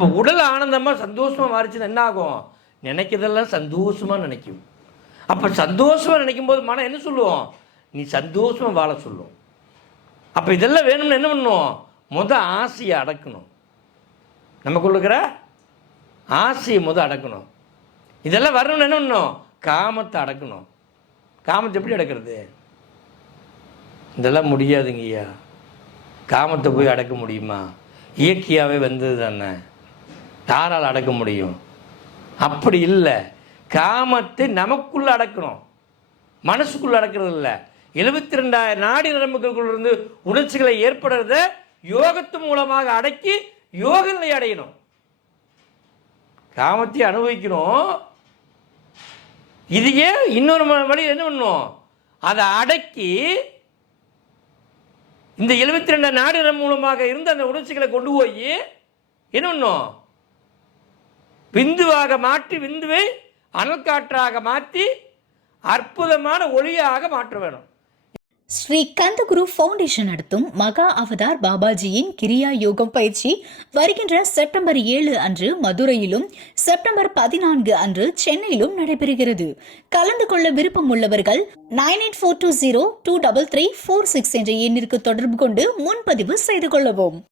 இப்போ உடல் ஆனந்தமாக சந்தோஷமாக மாறிச்சுன்னா என்ன ஆகும்? நினைக்கிறதெல்லாம் சந்தோஷமாக நினைக்கும். அப்போ சந்தோஷமாக நினைக்கும் போது மனம் என்ன சொல்லுவோம் நீ சந்தோஷமாக வாழ சொல்லுவோம் அப்போ இதெல்லாம் வேணும்னு என்ன பண்ணும்? முத ஆசையை அடக்கணும். நமக்குள்ள இருக்கிற ஆசையை முத அடக்கணும். இதெல்லாம் வரணும்னு என்ன பண்ணும்? காமத்தை அடக்கணும். காமத்தை எப்படி அடக்கிறது? இதெல்லாம் முடியாதுங்கய்யா. காமத்தை போய் அடக்க முடியுமா? இயற்கையாகவே வந்தது தானே. யாரால் அடக்க முடியும். அப்படி இல்லை. காமத்தை நமக்குள்ளே அடக்கணும். மனசுக்குள்ள அடக்கிறது இல்லை. எழுபத்தி ரெண்டாயிரம் நாடி நரம்புகளுக்குள்ளிருந்து உணர்ச்சிகளை ஏற்படுறத யோகத்து மூலமாக அடக்கி யோக நிலை அடையணும். காமத்தை அனுபவிக்கணும். இதையே இன்னொரு வழி என்ன பண்ணும் அதை அடக்கி இந்த எழுபத்தி ரெண்டு நாடுகள் மூலமாக இருந்து அந்த உணர்ச்சிகளை கொண்டு போய் என்ன பண்ணும் விந்துவாக மாற்றி விந்துவை அனல் காற்றாக மாற்றி அற்புதமான ஒளியாக மாற்ற வேணும். ஸ்ரீ கந்தகுரு ஃபவுண்டேஷன் நடத்தும் மகா அவதார் பாபாஜியின் கிரியா யோகம் பயிற்சி வருகின்ற செப்டம்பர் ஏழு அன்று மதுரையிலும் செப்டம்பர் பதினான்கு அன்று சென்னையிலும் நடைபெறுகிறது. கலந்து கொள்ள விருப்பம் உள்ளவர்கள் nine eight four two zero two double three four six என்ற எண்ணிற்கு தொடர்பு கொண்டு முன்பதிவு செய்து கொள்ளவும்.